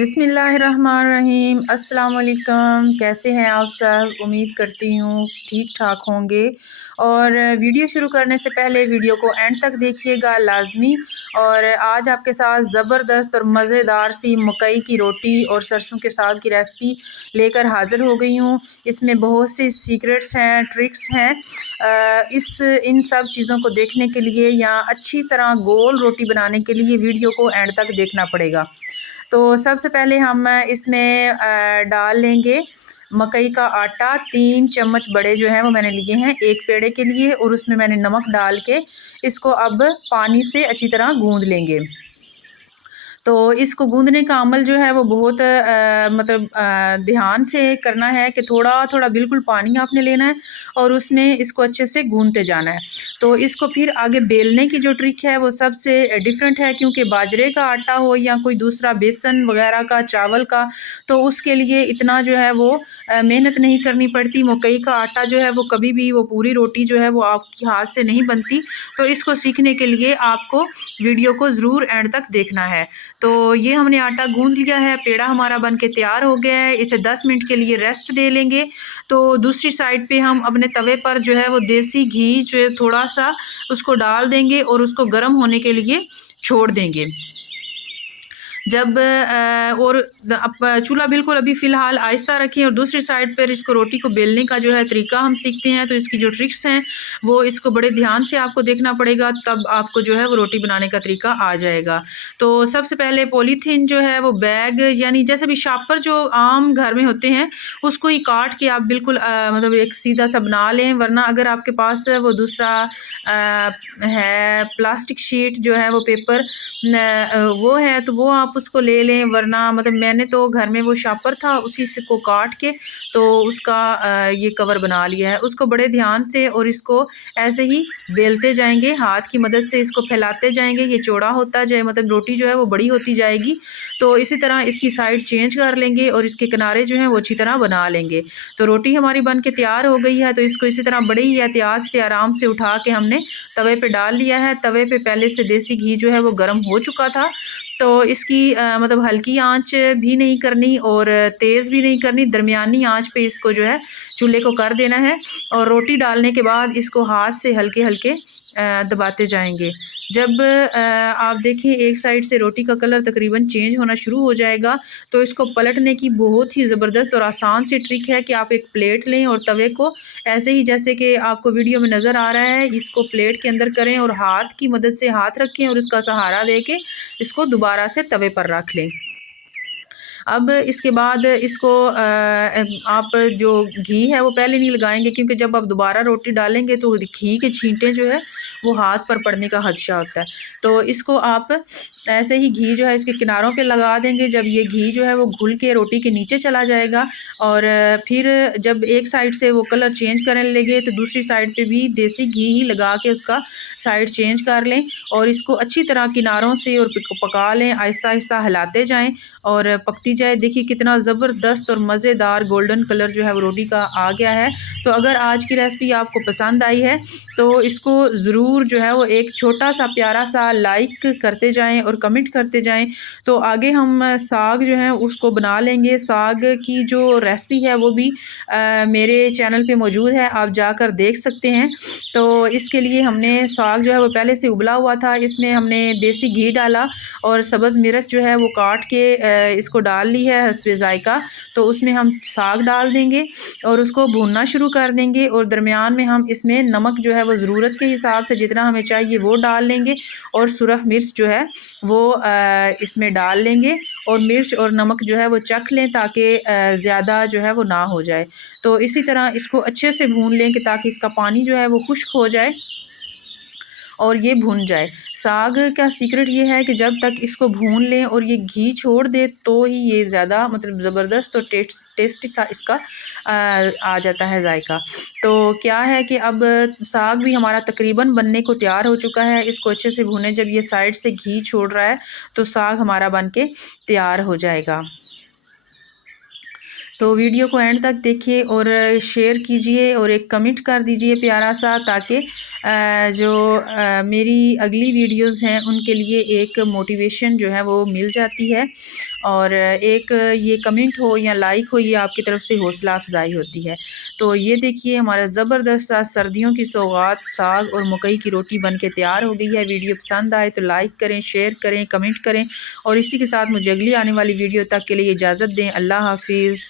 बिस्मिल्लाहिर्रहमानिर्रहीम। अस्सलाम वालेकुम। कैसे हैं आप सब? उम्मीद करती हूँ ठीक ठाक होंगे। और वीडियो शुरू करने से पहले वीडियो को एंड तक देखिएगा लाजमी। और आज आपके साथ ज़बरदस्त और मज़ेदार सी मकई की रोटी और सरसों के साग की रेसिपी लेकर हाज़िर हो गई हूँ। इसमें बहुत सी सीक्रेट्स हैं, ट्रिक्स हैं। इन सब चीज़ों को देखने के लिए या अच्छी तरह गोल रोटी बनाने के लिए वीडियो को एंड तक देखना पड़ेगा। तो सबसे पहले हम इसमें डाल लेंगे मकई का आटा। 3 चम्मच बड़े जो हैं वो मैंने लिए हैं एक पेड़े के लिए, और उसमें मैंने नमक डाल के इसको अब पानी से अच्छी तरह गूंद लेंगे। तो इसको गूंदने का अमल जो है वो बहुत ध्यान से करना है कि थोड़ा थोड़ा बिल्कुल पानी आपने लेना है और उसमें इसको अच्छे से गूंदते जाना है। तो इसको फिर आगे बेलने की जो ट्रिक है वो सबसे डिफरेंट है, क्योंकि बाजरे का आटा हो या कोई दूसरा बेसन वगैरह का, चावल का, तो उसके लिए इतना जो है वो मेहनत नहीं करनी पड़ती। मकई का आटा जो है वो कभी भी वो पूरी रोटी जो है वो आपके हाथ से नहीं बनती। तो इसको सीखने के लिए आपको वीडियो को ज़रूर एंड तक देखना है। तो ये हमने आटा गूंद लिया है, पेड़ा हमारा बन के तैयार हो गया है। इसे 10 मिनट के लिए रेस्ट दे लेंगे। तो दूसरी साइड पे हम अपने तवे पर जो है वो देसी घी जो है थोड़ा सा उसको डाल देंगे और उसको गर्म होने के लिए छोड़ देंगे। जब और अब चूल्हा बिल्कुल अभी फ़िलहाल आहिस्ता रखें और दूसरी साइड पर इसको रोटी को बेलने का जो है तरीका हम सीखते हैं। तो इसकी जो ट्रिक्स हैं वो इसको बड़े ध्यान से आपको देखना पड़ेगा, तब आपको जो है वो रोटी बनाने का तरीका आ जाएगा। तो सबसे पहले पॉलीथीन जो है वो बैग, यानी जैसे भी शापर जो आम घर में होते हैं उसको ही काट के आप बिल्कुल एक सीधा सा बना लें। वरना अगर आपके पास वो दूसरा है प्लास्टिक शीट जो है वो पेपर वो है तो वो आप उसको ले लें। वरना मैंने तो घर में वो शापर था उसी से को काट के तो उसका ये कवर बना लिया है। उसको बड़े ध्यान से और इसको ऐसे ही बेलते जाएंगे, हाथ की मदद से इसको फैलाते जाएंगे। ये चौड़ा होता जाए, रोटी जो है वो बड़ी होती जाएगी। तो इसी तरह इसकी साइड चेंज कर लेंगे और इसके किनारे जो हैं वो अच्छी तरह बना लेंगे। तो रोटी हमारी बन के तैयार हो गई है। तो इसको इसी तरह बड़े ही एहतियात से आराम से उठा के हमने तवे पे डाल लिया है। तवे पे पहले से देसी घी जो है वो गर्म हो चुका था। तो इसकी हल्की आंच भी नहीं करनी और तेज़ भी नहीं करनी, दरमियानी आंच पे इसको जो है चूल्हे को कर देना है। और रोटी डालने के बाद इसको हाथ से हल्के हल्के दबाते जाएंगे। जब आप देखें एक साइड से रोटी का कलर तकरीबन चेंज होना शुरू हो जाएगा, तो इसको पलटने की बहुत ही ज़बरदस्त और आसान सी ट्रिक है कि आप एक प्लेट लें और तवे को ऐसे ही जैसे कि आपको वीडियो में नज़र आ रहा है इसको प्लेट के अंदर करें और हाथ की मदद से हाथ रखें और इसका सहारा दे के इसको दोबारा से तवे पर रख लें। अब इसके बाद इसको आप जो घी है वो पहले नहीं लगाएंगे, क्योंकि जब आप दोबारा रोटी डालेंगे तो घी के छींटे जो है वो हाथ पर पड़ने का खदशा होता है। तो इसको आप ऐसे ही घी जो है इसके किनारों पे लगा देंगे। जब ये घी जो है वो घुल के रोटी के नीचे चला जाएगा और फिर जब एक साइड से वो कलर चेंज करने लगे तो दूसरी साइड पे भी देसी घी ही लगा के उसका साइड चेंज कर लें और इसको अच्छी तरह किनारों से और पका लें। आहिस्ता आहिस्ता हिलाते जाएं और पकती जाए। देखिए कितना ज़बरदस्त और मज़ेदार गोल्डन कलर जो है वो रोटी का आ गया है। तो अगर आज की रेसिपी आपको पसंद आई है तो इसको ज़रूर जो है वो एक छोटा सा प्यारा सा लाइक करते जाएं और कमेंट करते जाएं। तो आगे हम साग जो है उसको बना लेंगे। साग की जो रेसिपी है वो भी मेरे चैनल पे मौजूद है, आप जाकर देख सकते हैं। तो इसके लिए हमने साग जो है वो पहले से उबला हुआ था, इसमें हमने देसी घी डाला और सब्ज़ मिर्च जो है वो काट के इसको डाल ली है हस्बे ज़ायका। तो उसमें हम साग डाल देंगे और उसको भूनना शुरू कर देंगे और दरमियान में हम इसमें नमक जो है वो ज़रूरत के हिसाब से जितना हमें चाहिए वो डाल लेंगे और सुरख मिर्च जो है वो इसमें डाल लेंगे और मिर्च और नमक जो है वो चख लें ताकि ज़्यादा जो है वो ना हो जाए। तो इसी तरह इसको अच्छे से भून लें कि ताकि इसका पानी जो है वो खुश्क हो जाए और ये भुन जाए। साग का सीक्रेट ये है कि जब तक इसको भून लें और ये घी छोड़ दे तो ही ये ज़्यादा ज़बरदस्त और टेस्टी सा इसका आ जाता है जायका। तो क्या है कि अब साग भी हमारा तकरीबन बनने को तैयार हो चुका है। इसको अच्छे से भूनें, जब ये साइड से घी छोड़ रहा है तो साग हमारा बन के तैयार हो जाएगा। तो वीडियो को एंड तक देखिए और शेयर कीजिए और एक कमेंट कर दीजिए प्यारा सा, ताकि जो मेरी अगली वीडियोस हैं उनके लिए एक मोटिवेशन जो है वो मिल जाती है। और एक ये कमेंट हो या लाइक हो, ये आपकी तरफ से हौसला अफजाई होती है। तो ये देखिए हमारा ज़बरदस्त सर्दियों की सौगात साग और मकई की रोटी बन के तैयार हो गई है। वीडियो पसंद आए तो लाइक करें, शेयर करें, कमेंट करें और इसी के साथ मुझे अगली आने वाली वीडियो तक के लिए इजाज़त दें। अल्लाह हाफिज़।